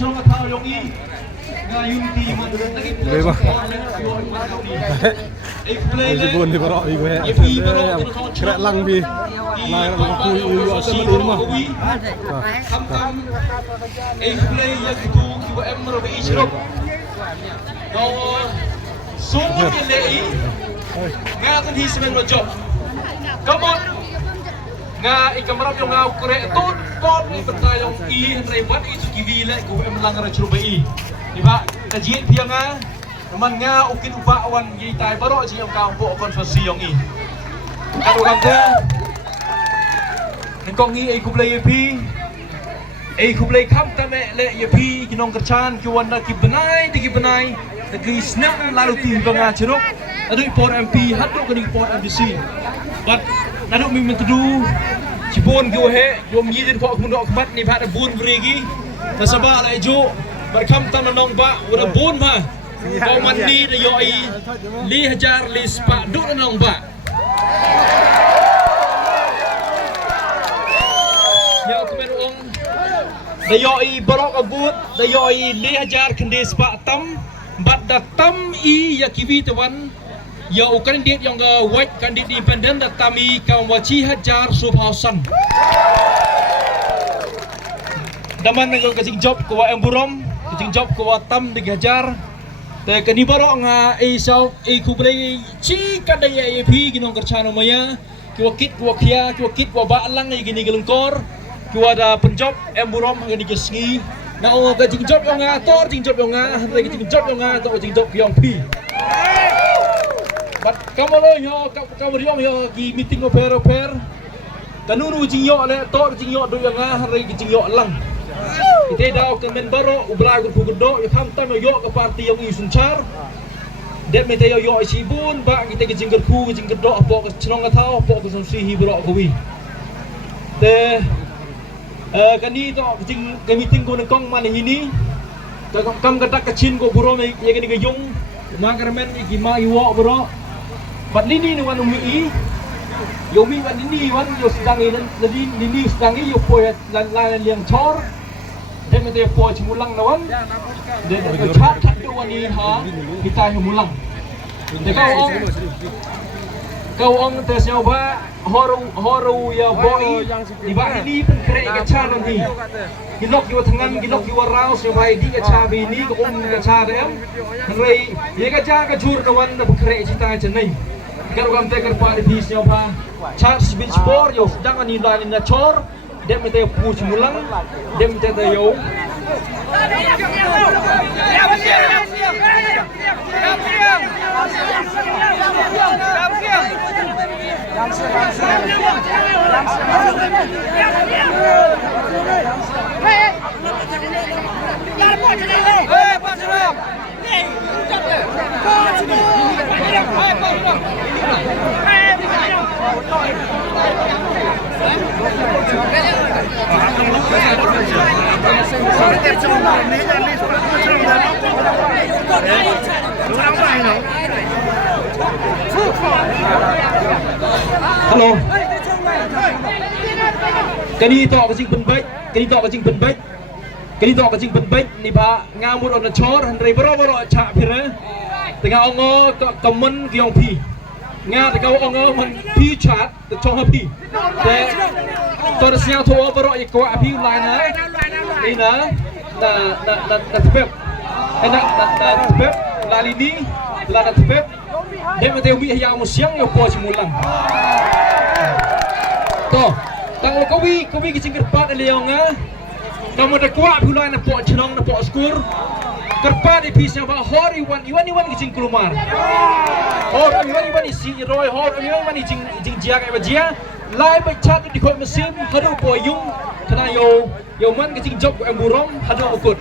trong cái thao giống y Unity mà Boleh bang. Jebon di barok ibu ya. Kerak lang bi. Lai lang ku ibu asal di rumah. Tham play yang itu ibu em rồi bị chụp. Đâu số cái lệ nga kan hi semen lo job. Kamon nga ikamrap yung nga kure tot tot ni bertayong i rebat itu kiwi le ku em lang ra churu bai. Diba kajian dia nga naman nga ukit ubawan yi tai baro ji yang kau po konferensi yang i. Kalau kata kong i ai kublai ep ai kublai kham ta me le ep kinong kerchan kiwan da ki benai ki snap lalu ti banga ceruk adu port mp hadu kini port mdc but nadu mi mentudu cibon go he yom yi din ko mun do kmat ni bha da bun brigi tasaba la ijo berkam tan nong ba ura bun ma ko man ni da yo ai li hajar li spa du nong ba ya kemen ong da yo ai barok agut da yo ai li hajar kende spa tam bat da tam i ya kiwi tawan ya kandidat yang white kandidat independen da tami kawachi hajar subhausan daman nang kajing job ko emburom kajing job ko tam digajar te kani barok nga ai sau ai kubre chi kadai ai pi ginong kerchano maya kiwa kit kiwa khia kiwa kit kiwa ba lang ai gini gelengkor kiwa da penjob emburom ngani kesngi na o kajing job yang nga tor jing job yang nga kajing job yang nga to jing job yang pi but kamalo yo kamariom yo ki meeting oper kanunu jing yo le tor jing yo do yang nga hari jing yo lang ite daw kan men baro ublay ko gudo yo tham tam yo ka party yang isun char det me te yo sibun ba kita ke jingger ku jingger do po ko chnong ka thao po ko si hi bro ko wi te kani to jing ke meeting ko nang kong man hini ka kam ka tak kachin ko buro me ye ke ni yung ma karmen iki ma iwo bro bat lini ni wan umi yo mi wan lini wan yo sedang ini sedang yo po lan liang chor dia mesti po cimulang lawan dia chat tu wani ha kita cimulang kau ong tersnya ba horu ya boy di bawah ini pengkerek kaca nanti gilok yo tangan gilok yo raus yo bai di kaca bini ko kaca dem rei ye kaca ka jur lawan pengkerek cita jenai kalau kamu teker pak di bisnya ba chat speed sport yo sedang ani lain na chor dia mesti pu cimulang dia mesti yo Halo. Kani to ka jing penbek, kani to ka jing penbek. Kani to ka jing penbek ni ba ngamur on chor handre boro cha phira. Tengah ongo komen kiong pi. Nga te kau ongo man pi chat te chong pi. Te to siang to boro ye kwa pi line na. Ni na tepep. Na tepep la lini la tepep. Dia mesti umi yang musiang yo po simulang. To, tang ko wi ke jingker pat leong nga. Kamu ada kuat bulan na po chnong na po skur. Kerpat di pisang ba hor iwan ke jing kelumar. Hor iwan isi roy hor iwan jing jiak ai ba jia. Lai ba chat di ko mesin hadu po yung kana yo man ke jing job em burom hadu okut.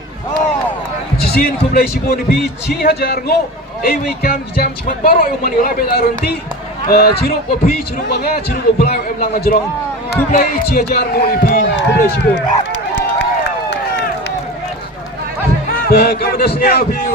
Cisin kumlai sibon di chi hajar ngo. Ewe kam jam cepat baro yo man yo lai ba ranti. Ciruk kopi, ciruk banga, ciruk oblai em lang ajrong. Kumlai chi hajar ngo ipi kumlai sibon. Kemudian